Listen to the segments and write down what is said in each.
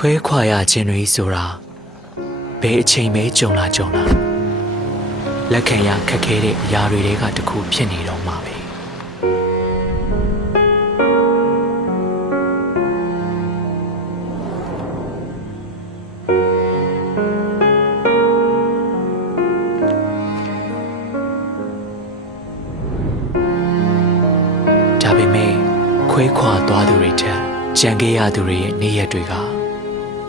ခွဲခွာရခြင်းတွေဆိုတာဘယ်အချိန်ပဲကြုံလာလက်ခံရခက်ခဲတဲ့အရာတွေကတခုဖြစ်နေတော့မှာပဲဒါပေမဲ့ခွဲခွာသွားသူတွေထက်ကြံခဲ့ရသူတွေရဲ့နေ့ရက်တွေက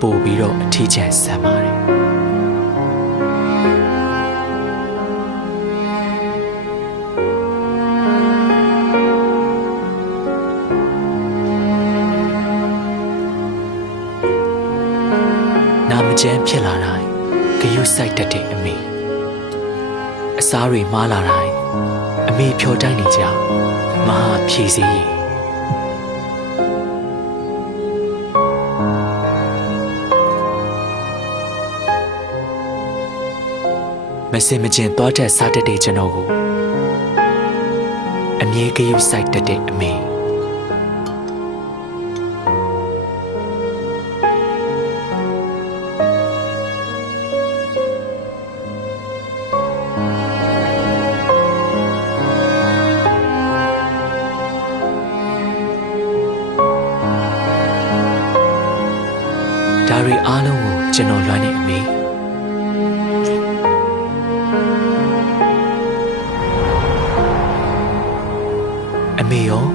ပိုပြီးတော့အထီးကျန်ဆန်းပါတယ်နာမကျန်းဖြစ်လာတိုင်းဂယုစိုက်တတ်တဲ့အမေအစားတွေမှားလာတိုင်းအမေဖြော်တိုက်နေကြမဟာဖြည့်စည်းရင်မစင်မကျင်သွားတက်စားတတ်တဲ့ကျွန်တော်ကိုအမြဲဂယုစိုက်တတ်တဲ့အမေဒါတွေအားလုံးကိုကျွန်တော်လွမ်းနေအမေအမေရော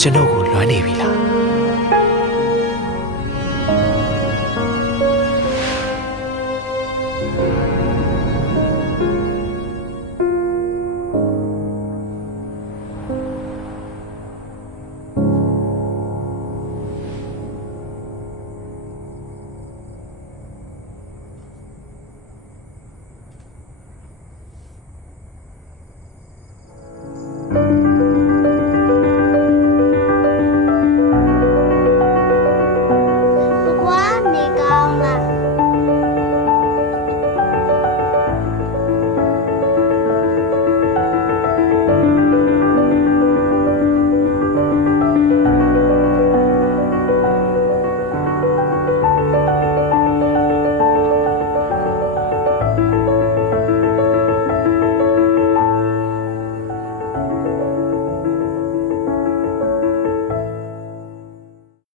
ကျွန်တော်ကိုလွမ်းနေပြီလား